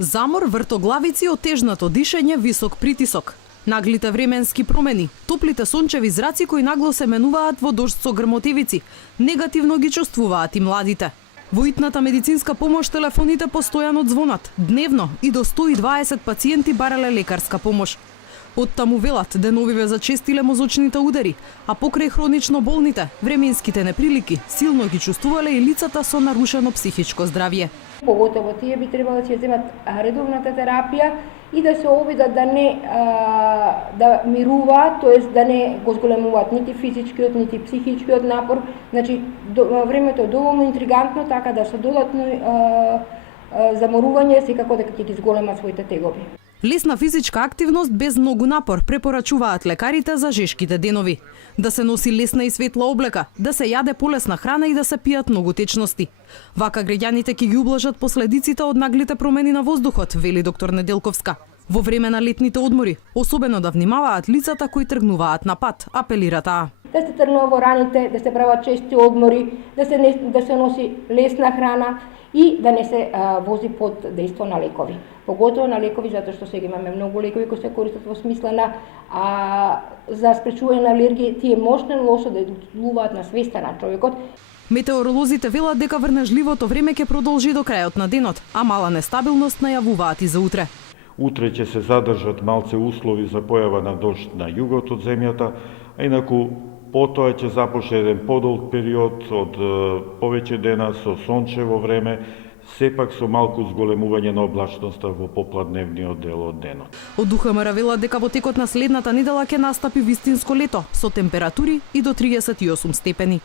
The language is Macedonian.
Замор, вртоглавици, отежнато дишење, висок притисок. Наглите временски промени, топлите сончеви зраци кои нагло се менуваат во дожд со грмотевици, негативно ги чувствуваат и младите. Во итната медицинска помош телефоните постојано звонат, дневно и до 120 пациенти барале лекарска помош. Оттаму велат деновиве зачестиле мозочните удари, а покрај хронично болните, временските неприлики, силно ги чувствувале и лицата со нарушено психичко здравје. Поготово тие би требало да ќе земат редовната терапија и да се обидат да не да мируваат, тоест да не го зголемуваат нити физичкиот, нити психичкиот напор. Значи времето е доволно интригантно, така да со додатно заморување секако дека ќе ги зголемат своите тегови. Лесна физичка активност без многу напор препорачуваат лекарите за жешките денови. Да се носи лесна и светла облека, да се јаде полесна храна и да се пијат многу течности. Вака граѓаните ќе ги ублажат последиците од наглите промени на воздухот, вели доктор Неделковска. Во време на летните одмори, особено да внимаваат лицата кои тргнуваат на пат, апелира таа. Да се тргнува во раните, да се прават чести одмори, да се носи лесна храна и да не се вози под дејство на лекови. Поготово на лекови, затоа што сега имаме многу лекови кои се користат во смисла на за спречување на алергии, тие мощно лошо да влуваат на свеста на човекот. Метеоролозите велат дека врнежливото време ќе продолжи до крајот на денот, а мала нестабилност најавуваат и за утре. Утре ќе се задржат малце услови за појава на дожд на југот од земјата, а инаку потоа ќе започне еден подолг период од повеќе дена со сончево време, сепак со малку зголемување на облачноста во попладневниот дел од денот. Од УХМР велат дека во текот на следната недела ќе настапи вистинско лето со температури и до 38 степени.